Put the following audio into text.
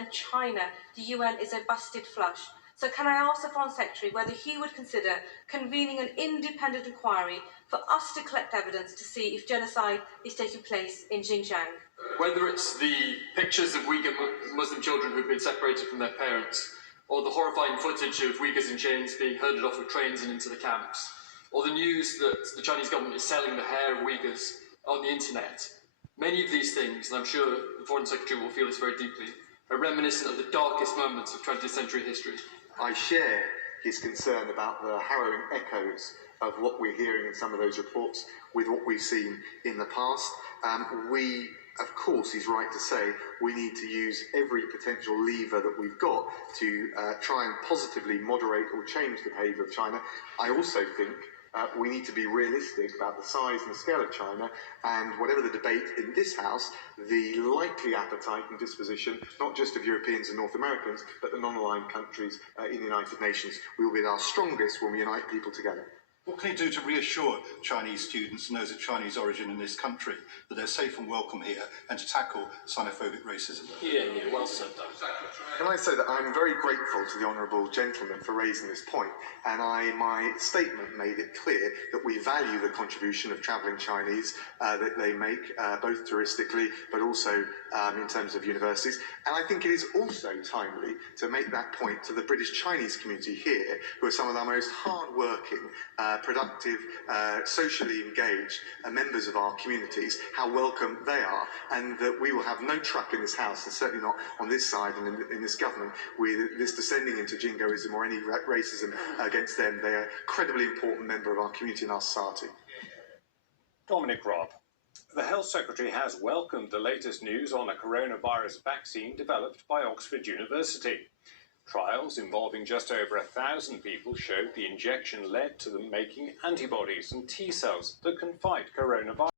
and China, the UN is a busted flush. So can I ask the Foreign Secretary whether he would consider convening an independent inquiry for us to collect evidence to see if genocide is taking place in Xinjiang? Whether it's the pictures of Uyghur Muslim children who've been separated from their parents, or the horrifying footage of Uyghurs in chains being herded off of trains and into the camps, or the news that the Chinese government is selling the hair of Uyghurs on the internet, many of these things, and I'm sure the Foreign Secretary will feel this very deeply, are reminiscent of the darkest moments of 20th century history. I share his concern about the harrowing echoes of what we're hearing in some of those reports with what we've seen in the past. Of course, he's right to say we need to use every potential lever that we've got to try and positively moderate or change the behaviour of China. I also think we need to be realistic about the size and scale of China, and whatever the debate in this House, the likely appetite and disposition, not just of Europeans and North Americans, but the non-aligned countries in the United Nations. We will be at our strongest when we unite people together. What can you do to reassure Chinese students and those of Chinese origin in this country that they're safe and welcome here, and to tackle xenophobic racism? Yeah, well said, though. Can I say that I'm very grateful to the honourable gentleman for raising this point, and my statement made it clear that we value the contribution of travelling Chinese that they make, both touristically but also in terms of universities. And I think it is also timely to make that point to the British Chinese community here, who are some of our most hard-working, productive, socially engaged members of our communities, how welcome they are, and that we will have no truck in this House, and certainly not on this side and in this government, with this descending into jingoism or any racism against them. They are an incredibly important member of our community and our society. Dominic Raab. The Health Secretary has welcomed the latest news on a coronavirus vaccine developed by Oxford University. Trials involving just over 1,000 people showed the injection led to them making antibodies and T cells that can fight coronavirus.